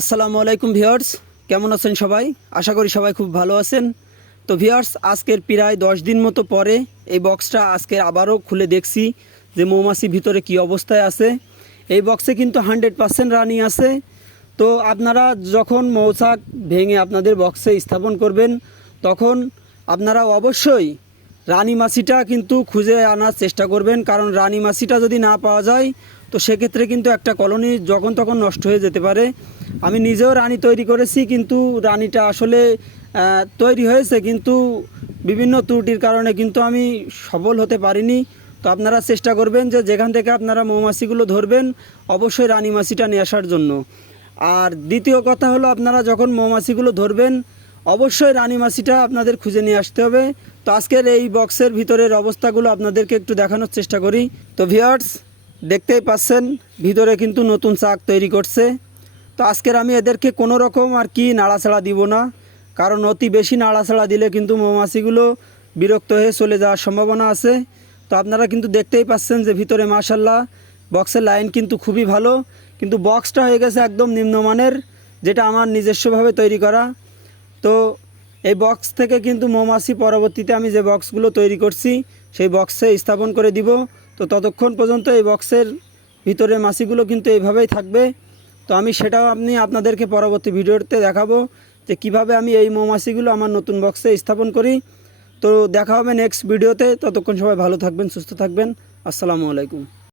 আসসালামু আলাইকুম ভিউয়ার্স, কেমন আছেন সবাই? আশা করি সবাই খুব ভালো আছেন। তো ভিউয়ার্স, আজকের প্রায় 10 দিন মতো পরে এই বক্সটা আজকে আবারও খুলে দেখছি যে মৌমাছি ভিতরে কি অবস্থায় আছে। এই বক্সে কিন্তু 100% রানী আছে। তো আপনারা যখন মৌচাক ভেঙে আপনাদের বক্সে স্থাপন করবেন তখন আপনারা অবশ্যই রানী মাছিটা কিন্তু খুঁজে আনার চেষ্টা করবেন, কারণ রানী মাছিটা যদি না পাওয়া যায় তো সেক্ষেত্রে কিন্তু একটা কলোনি যখন তখন নষ্ট হয়ে যেতে পারে। আমি নিজেও রানী তৈরি করেছি, কিন্তু রানীটা আসলে তৈরি হয়েছে, কিন্তু বিভিন্ন ত্রুটির কারণে কিন্তু আমি সফল হতে পারিনি। তো আপনারা চেষ্টা করবেন যে যেখান থেকে আপনারা মৌমাছিগুলো ধরবেন অবশ্যই রানী মাছিটা নিয়ে আসার জন্য। আর দ্বিতীয় কথা হলো, আপনারা যখন মৌমাছিগুলো ধরবেন অবশ্যই রানী মাছিটা আপনাদের খুঁজে নিয়ে আসতে হবে। তো আজকের এই বক্সের ভিতরের অবস্থাগুলো আপনাদেরকে একটু দেখানোর চেষ্টা করি। তো ভিউয়ার্স, দেখতেই পাচ্ছেন ভিতরে কিন্তু নতুন চাক তৈরি করছে। তো আজকের আমি এদেরকে কোনো রকম আর কি নাড়াচাড়া দিব না, কারণ অতি বেশি নাড়াচাড়া দিলে কিন্তু মৌমাছিগুলো বিরক্ত হয়ে চলে যাওয়ার সম্ভাবনা আছে। তো আপনারা কিন্তু দেখতেই পাচ্ছেন যে ভিতরে মাশাল্লাহ বক্সের লাইন কিন্তু খুবই ভালো, কিন্তু বক্সটা হয়ে গেছে একদম নিম্নমানের, যেটা আমার নিজস্বভাবে তৈরি করা। তো এই বক্স থেকে কিন্তু মৌমাছি পরবর্তীতে আমি যে বক্সগুলো তৈরি করছি সেই বক্সে স্থাপন করে দিব। তো ততক্ষণ পর্যন্ত এই বক্সের ভিতরে মাছিগুলো কিন্তু এইভাবেই থাকবে। তো আমি সেটাও আপনাদেরকে পরবর্তী ভিডিওতে দেখাবো যে কিভাবে আমি এই মৌমাছিগুলো আমার নতুন বক্সে স্থাপন করি। তো দেখা হবে নেক্সট ভিডিওতে। ততক্ষণ সবাই ভালো থাকবেন, সুস্থ থাকবেন। আসসালামু আলাইকুম।